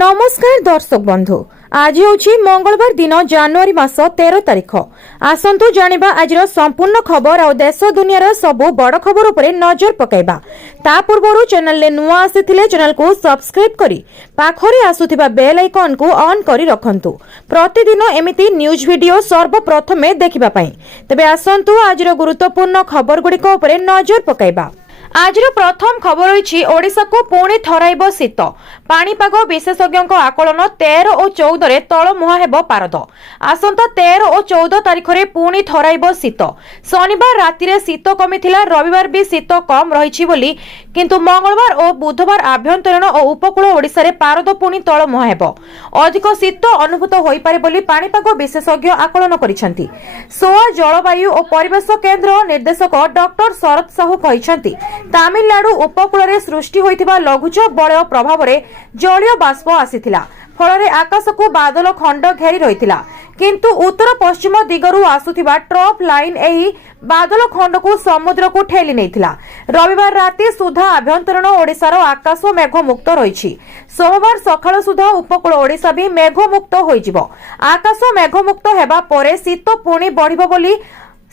नमस्कार दर्शक बंधु आज हूँ मंगलवार दिन जनवरी मास 13 तारिख। आसतु जानिबा आज संपूर्ण खबर और देश दुनिया सबु बड़ खबर उपरे नजर पकाइबा। ता पूर्व चैनल ले नुआ आसीथिले चैनल को सब्सक्राइब करी पाखरे आसुथिबा बेल आइकन को ऑन करी रखंतु प्रतिदिन एमिति न्यूज वीडियो सर्वप्रथमे देखिबा पई। तबे आसंतु आज गुरुत्वपूर्ण खबर गुड़िक उपरे नजर पकाइबा। आज प्रथम खबर होइछि ओडिशा को पुणी थराइब शीत। पाणीपाग विशेषज्ञ आकलन 13 और 14 रे तलमुहा हेबो पारद। आसंता 13 और 14 तारिख रे पुणी थराइब शीत। शनिवार राति रे शीत कमिथिला, रविवार भी शीत कम रहिछि बोली, किंतु मंगलवार और बुधवार आभ्यंतरीण और उपकूल ओडिशा रे पारद पुणी तलमुहा हेबो। अधिक शीत अनुभूत होई पारे बोली पाणीपाग विशेषज्ञ आकलन करिसेंति। सोआ जलवायु और परिवेश केंद्र निर्देशक डॉक्टर शरद साहू कहिसेंति तामिलनाडु उपकूल रे सृष्टि होइथिबा लघुचाप बलय प्रभाव रे जलीय बाष्प आसीथिला, फल आकाश को बादल खंड घेरी रहिथिला, किंतु उत्तर पश्चिम दिगरु आसुथिबा ट्रफ लाइन एही बादल खंड को समुद्र को ठेली नैथिला। रविवार राति सुधा आभ्यंतरीण ओडिशार आकाश मेघमुक्त रहिछि। सोमवार सकाळ सुधा उपकूल ओडिशा भी मेघमुक्त होइजिबो। आकाश मेघमुक्त हेबा परे शीत पुणी बढ़िबो बोली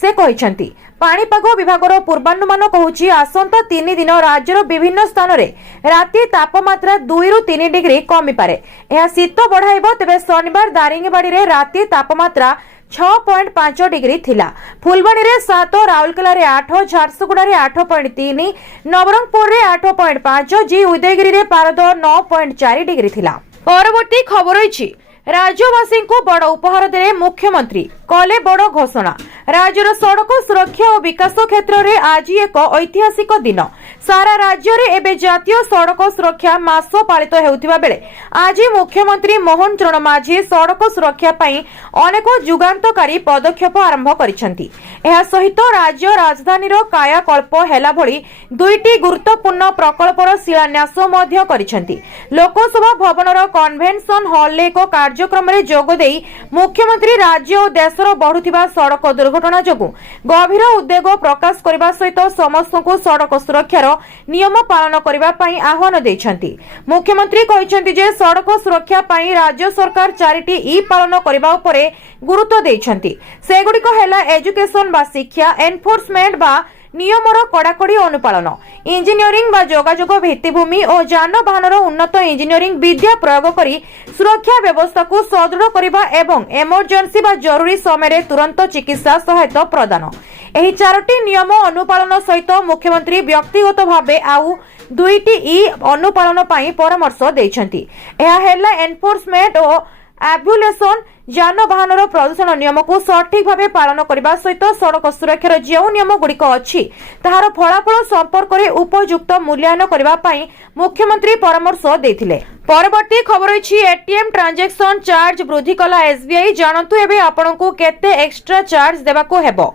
से कहिसेंति। पाणीपाग विभागर पूर्वानुमान कहूछि आसंता 3 दिन राज्यर विभिन्न स्थान रे राति तापमात्रा 2 रु 3 डिग्री कमी पारे। यह शीत बढ़ाइबो। तेबे शनिवार दारिंगबाड़ी रे राति तापमात्रा 6.5 डिग्री थिला, फुलबाणी रे 7, राउरकेला रे 8, झारसुगुड़ा रे 8.3, नवरंगपुर रे 8.5, जी उदयगिरी रे पारद 9.4 डिग्री थिला। परवर्ती खबर होइछि राज्यवासी को बड़ उपहार दे मुख्यमंत्री कले बड़ घोषणा। राज्यर सड़क सुरक्षा और विकास क्षेत्र में आज एक ऐतिहासिक दिन। सारा राज्य रे एबे जातीय सड़क सुरक्षा मास पालित हेउथिबा बेले आज मुख्यमंत्री मोहन चरण माझी सड़क सुरक्षा पई अनेक जुगांतकारी पदक्षेप आरंभ करिसेंति। एहा सहित राज्य राजधानी रो कायाकल्प हेला भली दुईटी गुरुत्वपूर्ण प्रकल्पर शिलान्यास मध्य करिसेंति। लोकसभा भवनर कन्वेंशन हॉल एक कार्यक्रम रे जोग देई मुख्यमंत्री राज्य और देशर बढ़ुथिबा सड़क दुर्घटना जोगु गभीर उद्वेग प्रकाश करबा सहित समस्त को सड़क सुरक्षार नियम पालन करबा पई आह्वान दैछंती। मुख्यमंत्री कहिसेंति जे सड़क सुरक्षा पई राज्य सरकार 4टी ई पालन करबा उपरे गुरुत्व दैछंती। सेगुडिक हेला एजुकेशन बा शिक्षा, एनफोर्समेंट बा नियमर कड़ाकड़ी अनुपालन, इंजीनियरिंग बा जोगाजोग भित्तिभूमि और जानवाहन उन्नत इंजीनियरिंग विद्या प्रयोग करी सुरक्षा व्यवस्था को सुदृढ़ करबा एवं इमरजेंसी बा जरूरी समय तुरंत चिकित्सा सहायता प्रदान। एही 4टी नियम अनुपालन सहित मुख्यमंत्री व्यक्तिगत भावे आउ 2टी ई अनुपालन पई परामर्श दैछंती। एहा हेला एनफोर्समेंट और एब्युलेशन जानवाहन प्रदूषण नियम को सठिक भाव पालन करने सहित सड़क सुरक्षार जो नियम गुड़िक अच्छी ताहार फलाफल संपर्क में उपयुक्त मूल्यांकन करने मुख्यमंत्री परामर्श देथिले। परवर्ती खबर होइछि एटीएम ट्रांजैक्शन चार्ज वृद्धि कला एसबीआई। जानतु एबे आपनकु केते एक्स्ट्रा चार्ज देबाको हेबो।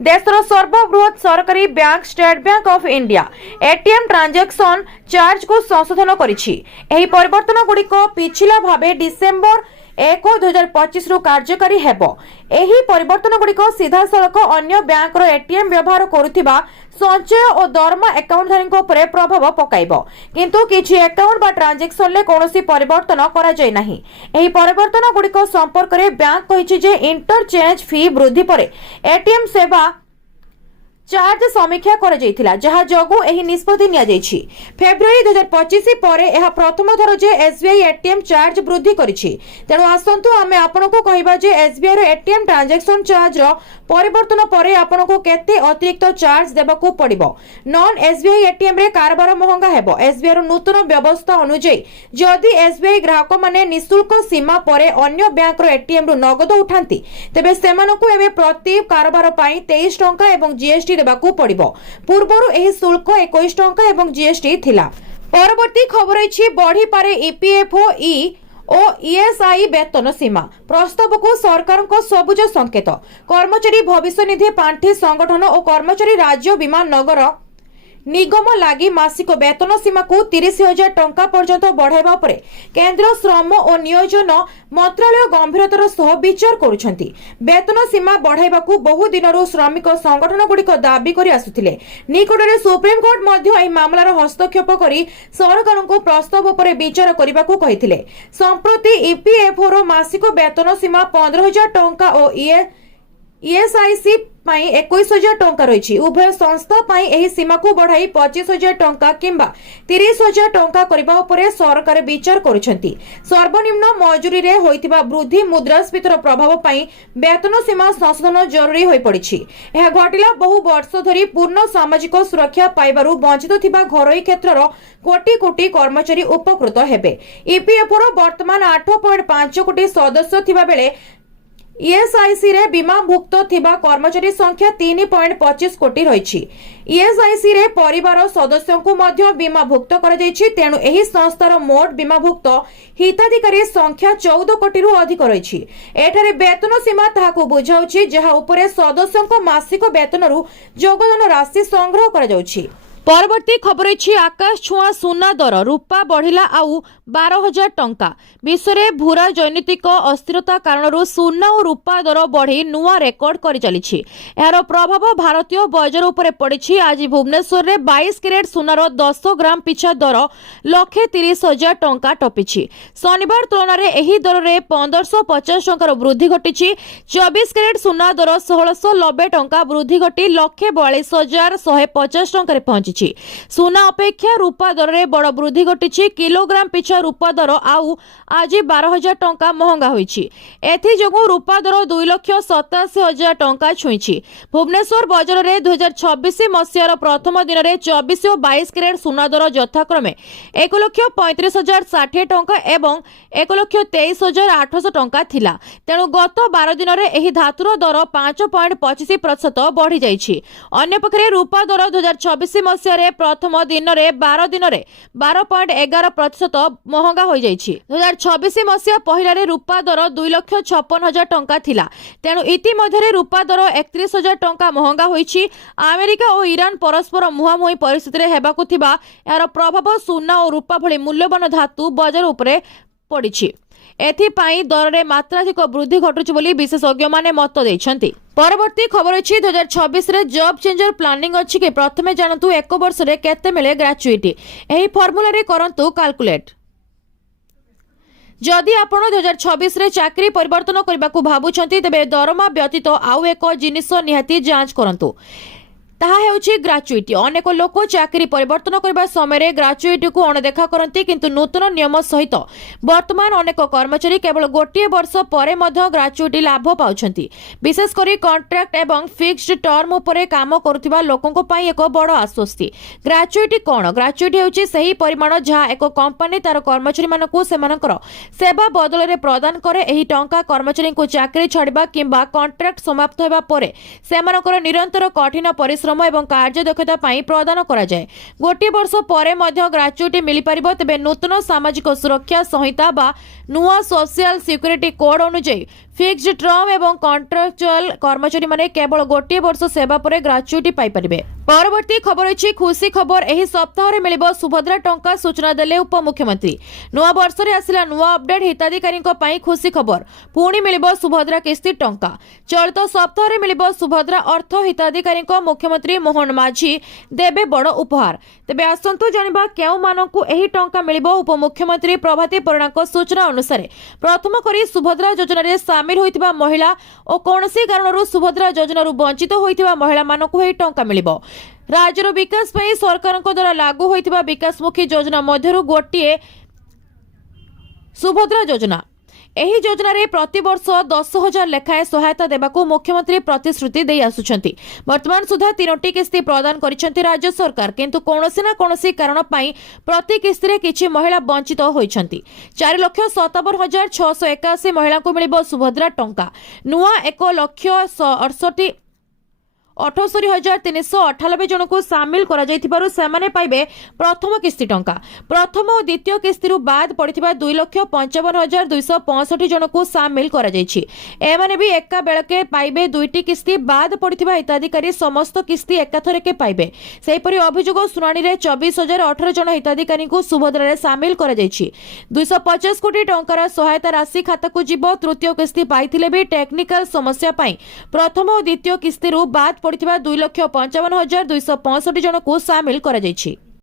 देशर सर्वबृहत सरकारी bank state bank of India ATM transaction charge को संशोधन करिछि। एही परिवर्तन गुड़िक पिछला भावे डिसेंबर 1, 2025 रु कार्यकारी हेबो। एही परिवर्तन गुड़िक सीधा सड़क अन्य बैंक रो एटीएम व्यवहार करुथिबा संचय और दरमा अकाउंटधारी उपरे प्रभाव पकाइबो, किंतु किछि अकाउंट बा ट्रांजैक्शन ले कोनोसी परिवर्तन करा जाय नाही। एही परिवर्तन गुड़िक संपर्क रे बैंक कहिछि जे इंटरचेंज फी वृद्धि परे एटीएम सेवा चार्ज समीक्षा कर जाइथिला, जहा जोगु एही निष्पत्ति निया जाइछि। फेब्रुआरी 2025 परे एहा प्रथम थर जे एसबीआई एटीएम चार्ज वृद्धि करिछि। तेणु आसंतु आमे आपनको कहिबा जे एसबीआई रो एटीएम ट्रांजैक्शन चार्ज रो परिवर्तन परे आपनको केते अतिरिक्त चार्ज देबाकू पड़िबो। नॉन एसबीआई एटीएम रे कारबार महंगा हेबो। एसबीआई रो नूतन व्यवस्था अनुसार जदि एसबीआई ग्राहक माने निशुल्क सीमा परे अन्य बैंक रो एटीएम रो नगद उठांती तेबे सेमानकू एबे प्रति कारबार पई 23 टंका एवं जीएसटी देबाकू पड़िबो। पूर्वरु एही शुल्क 21 टंका एवं जीएसटी थिला। परवर्ती खबर अछि बढ़ी पारे ईपीएफओ ई ओ ईएसआई वेतन सीमा प्रस्ताव को सरकार को सबुज संकेत। कर्मचारी भविष्य निधि पांठी संगठन और कर्मचारी राज्य बीमा नगर निगम लागि मासिक वेतन सीमा को 30,000 टंका पर्यंत बढ़ाइबा उपरे केंद्र श्रम और नियोजन मंत्रालय गंभीरतार सह विचार करुछंती। वेतन सीमा बढ़ाइबा को बहु दिनरु श्रमिक संगठन गुड़िक दाबी करि आसुथिले। निकटरे सुप्रीम कोर्ट मध्य एही मामलार हस्तक्षेप करि सरकार को प्रस्ताव उपरे विचार करिबा को कहिथिले। संप्रति ईपीएफओ रो मासिक वेतन सीमा 15,000 टंका और ईएसआईसी 21,000 टंका रही। उभय संस्था पाई एही सीमा को बढ़ाई 25,000 टंका किंबा 30,000 टंका करबा उपरे सरकार विचार करुछंती। सर्वनिम्न मजूरी रे होइतिबा वृद्धि मुद्रास्फीतिर प्रभाव पाई वेतन सीमा संशोधन जरूरी होई पड़िछि। एहा घटिला बहु वर्ष धरी पूर्ण सामाजिक सुरक्षा पाइबारु वंचित थिबा घरोई क्षेत्रर कोटी कोटी कर्मचारी उपकृत हेबे। ईपीएफओ रो वर्तमान 8.5 कोटी सदस्य थिबा बेले ईएसआईसी रे बीमाभुक्त थिबा कर्मचारी संख्या 3.25 कोटी रही। ईएसआईसी रे परिवार सदस्यों को मध्य बीमाभुक्त करा जायछि। तेणु एही संस्थार मोट बीमाभुक्त हिताधिकारी संख्या 14 कोटी रु अधिक रही। एठारे वेतन सीमा ताहाको बुझाउछि जहा उपरे सदस्यों को मासिक वेतनरु योगदान राशि संग्रह करा जाउछि। परवर्ती खबर अछि आकाश छुआ सुना दर रूपा बढ़िला आउ 12,000 टंका। विश्व में भूरा जैनितिक अस्थिरता कारण सुना और रूपा दर बढ़ी नुआ रेकर्ड कर चली। यार प्रभाव भारतीय बजार उपरे पड़ी। आज भुवनेश्वर में 22 कैरेट सुनार 10 ग्राम पिछा दर 1,30,000 टंका टपी। शनिवार तुलन में यह दर में 1,550 टंकार वृद्धि घटी। 24 कैरेट सुना दर 1,690 टंका वृद्धि घटी 1,42,150 टंकार पहुंची। सुना अपेक्षा रूपा दर में बड़ वृद्धि घटी। किलोग्राम पिछा रूपा दर आउ आज 12,000 टंका महंगा होईछि। एथि जोगु रूपा दर 2,87,000 टंका छुईछि। भुवनेश्वर बजार में 2026 मसीहार प्रथम दिन में 24 और 22 कैरेट सुना दर यथाक्रमे 1,35,060 टंका एवं 1,23,800 टंका थिला। तेणु गत 12 दिन में एही धातुर दर 5.25% बढ़ी जाइछि। अन्य पक्षरे रूपा दर 2026 मसीहा प्रथम दिन में 12 दिन में 12.11% महंगा हो जाइछि। 2026 मसीहा पहिला रूपा दर 2,56,000 टंका थिला। तेणु इतिमध्ये रूपा दर 31,000 टंका महंगा होइछि। अमेरिका और ईरान परस्पर मुहांमुही परिस्थिति में हेबाकु थिबा यार प्रभाव सुना और रूपा भली मूल्यवान धातु बजार उपरे पड़िछि। एथिपाई दर में मात्राधिक वृद्धि घटुछि बोली विशेषज्ञ माने मत देइछन्ति। परवर्ती खबर अछि 2026 रे जॉब चेंजर प्लानिंग अछि कि प्रथमे जानतु 1 वर्ष रे केते मिले ग्रेचुइटी। एही फार्मूला रे करंतु कैलकुलेट। जदि आपण 2026 रे चाकरी परिवर्तन करबा को भाबुछन्ति तेबे दरमा व्यतीत आउ एक जिनिस निहाती जांच करंतु। ताहा हेउछि ग्रेचुइटी। अनेक लोक चाकरी परिवर्तन करबा समय ग्रेचुइटी को अणदेखा करती किंतु नूतन नियम सहित वर्तमान अनेक कर्मचारी केवल गोटे वर्ष पर ग्रेचुइटी लाभ पाउछन्ति। विशेषकर कॉन्ट्रैक्ट एवं फिक्स्ड टर्म उपरे काम करुथिबा लोकंको पई एक बड़ आश्वस्ति। ग्रेचुइटी कोन? ग्रेचुइटी हेउछि सही परिमाण जहा एक कंपनी तार कर्मचारी मानकु सेमानकर सेवा बदल रे प्रदान करे। एही टंका कर्मचारी को चाकरी छाड़िबा किंबा कॉन्ट्रैक्ट समाप्त हेबा परे सेमानकर निरंतर कठिन परिश्रम एवं कार्य दक्षता पाई प्रदान करा जाए। गोटे वर्ष परे मध्य ग्रेचुइटी मिली परिबो। तेबे नूतन सामाजिक सुरक्षा संहिता बा नुआ सोशल सिक्योरिटी कोड अनुसार फिक्स्ड टर्म एवं कॉन्ट्रैक्चुअल कर्मचारी माने केवल गोटे वर्ष सेवा परे ग्रेचुइटी पाई परिबे। परवर्ती खबर अछि खुशी खबर। एही सप्ताह रे मिलिबो सुभद्रा टंका सूचना देले उपमुख्यमंत्री। नुआ वर्ष रे आसिला नुआ अपडेट हिताधिकारी पई खुशी खबर। पुणी मिलिबो सुभद्रा किस्ती टंका। चलित सप्ताह रे मिलिबो सुभद्रा अर्थ हिताधिकारी मुख्यमंत्री मोहन माझी देबे बड़ उपहार। तेबे आसंतु जानिबा केउ मानकु एही टंका मिलिबो। उपमुख्यमंत्री प्रभाती परिणाक सूचना अनुसार प्रथम करी सुभद्रा योजना रे शामिल होइतिबा महिला और कोनसी कारणरू सुभद्रा योजनारू वंचित होइतिबा महिला मानकु एही टंका मिलिबो। राज्यर विकास पई सरकारक द्वारा लागू होइतिबा विकासमुखी योजना मध्यरू गोटिए सुभद्रा योजना। एही योजना रे प्रति वर्ष 10,000 लेखाएं सहायता देबाकू मुख्यमंत्री प्रतिश्रुति देई आसुछंती। वर्तमान सुधा 3टी किस्ती प्रदान करिसेंती राज्य सरकार किंतु कोनोसी ना कोनोसी कारण पई प्रति किस्ती रे किछि महिला वंचित होइछंती। 4,57,681 महिला को मिलिबो सुभद्रा टंका। नुआ 1,68,000 78,398 ଜଣଙ୍କୁ ସାମିଲ କରାଯାଇଥିବାରୁ ସେମାନେ ପାଇବେ ପ୍ରଥମ କିସ୍ତି ଟଙ୍କା। ପ୍ରଥମ ଓ ଦ୍ୱିତୀୟ କିସ୍ତିରୁ ବାଦ ପଡ଼ିଥିବା 2,55,265 ଜଣଙ୍କୁ ସାମିଲ କରାଯାଇଛି। ଏମାନେ ବି ଏକା ବେଳକେ ପାଇବେ ଦୁଇଟି କିସ୍ତି। ବାଦ ପଡ଼ିଥିବା ହିତାଧିକାରୀ ସମସ୍ତ କିସ୍ତି ଏକାଥରକେ ପାଇବେ। ସେହିପରି ଅଭିଯୋଗ ଶୁଣାଣିରେ 24,018 ଜଣ ହିତାଧିକାରୀଙ୍କୁ ସୁଭଦ୍ରାରେ ସାମିଲ କରାଯାଇଛି। 250 କୋଟି ଟଙ୍କାର ସହାୟତା ରାଶି ଖାତାକୁ ଯିବ। ତୃତୀୟ କିସ୍ତି ପାଇଥିଲେ ବି ଟେକ୍ନିକାଲ ସମସ୍ୟା ପାଇଁ ପ୍ରଥମ ଓ ଦ୍ୱିତୀୟ କିସ୍ତିରୁ ବାଦ ପଡ଼ିଥିବା 2,55,265 ଜଣଙ୍କୁ ସାମିଲ କରାଯାଇଛି।